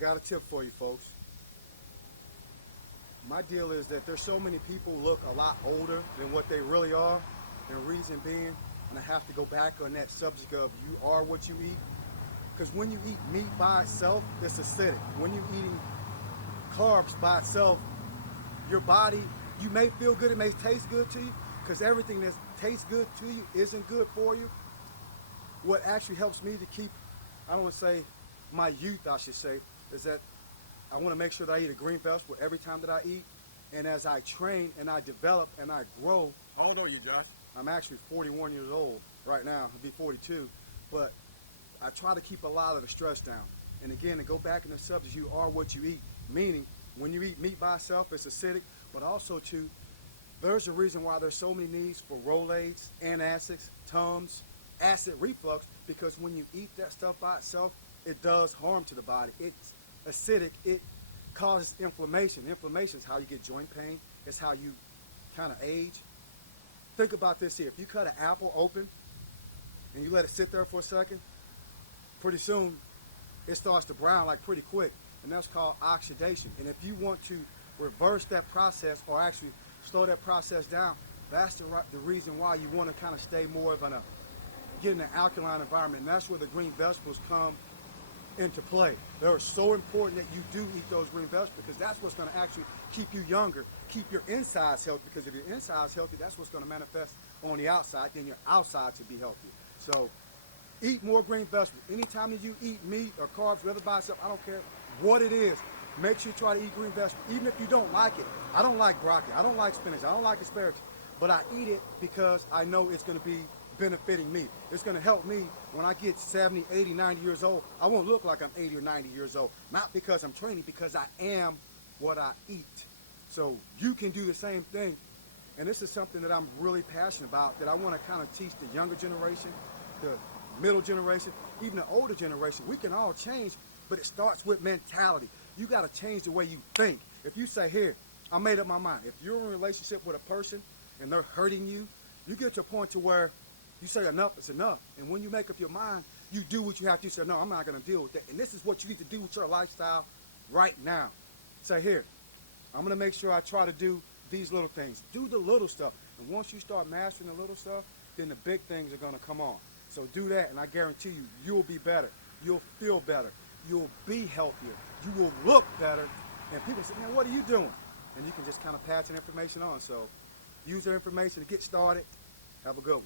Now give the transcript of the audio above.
got a tip for you folks. My deal is that there's so many people look a lot older than what they really are, and reason being, and I have to go back on that subject of you are what you eat, because when you eat meat by itself, it's acidic. When you're eating carbs by itself, your body, you may feel good, it may taste good to you, because everything that tastes good to you isn't good for you. What actually helps me to keep, I don't want to say my youth, I should say, is that I want to make sure that I eat a green vegetable every time that I eat. And as I train and I develop and I grow. How old are you, Josh? I'm actually 41 years old right now. I'll be 42. But I try to keep a lot of the stress down. And again, to go back in the subject, you are what you eat. Meaning, when you eat meat by itself, it's acidic. But also, too, there's a reason why there's so many needs for Rolaids, antacids, Tums, acid reflux. Because when you eat that stuff by itself, it does harm to the body. It's acidic, it causes inflammation. Inflammation is how you get joint pain. It's how you kind of age. Think about this here. If you cut an apple open and you let it sit there for a second, pretty soon it starts to brown like pretty quick. And that's called oxidation. And if you want to reverse that process or actually slow that process down, that's the reason why you want to kind of stay more of get in an alkaline environment. And that's where the green vegetables come into play. They're so important that you do eat those green vegetables, because that's what's going to actually keep you younger, keep your insides healthy, because if your insides healthy, that's what's going to manifest on the outside, then your outside to be healthy. So eat more green vegetables. Anytime that you eat meat or carbs, whether by itself, I don't care what it is, make sure you try to eat green vegetables, even if you don't like it. I don't like broccoli, I don't like spinach, I don't like asparagus, but I eat it because I know it's going to be benefiting me. It's going to help me when I get 70, 80, 90 years old. I won't look like I'm 80 or 90 years old. Not because I'm training, because I am what I eat. So you can do the same thing. And this is something that I'm really passionate about, that I want to kind of teach the younger generation, the middle generation, even the older generation. We can all change, but it starts with mentality. You got to change the way you think. If you say, here, I made up my mind. If you're in a relationship with a person and they're hurting you, you get to a point to where you say enough is enough. And when you make up your mind, you do what you have to. You say, no, I'm not going to deal with that. And this is what you need to do with your lifestyle right now. Say, here, I'm going to make sure I try to do these little things. Do the little stuff. And once you start mastering the little stuff, then the big things are going to come on. So do that, and I guarantee you, you'll be better. You'll feel better. You'll be healthier. You will look better. And people say, man, what are you doing? And you can just kind of pass that information on. So use that information to get started. Have a good one.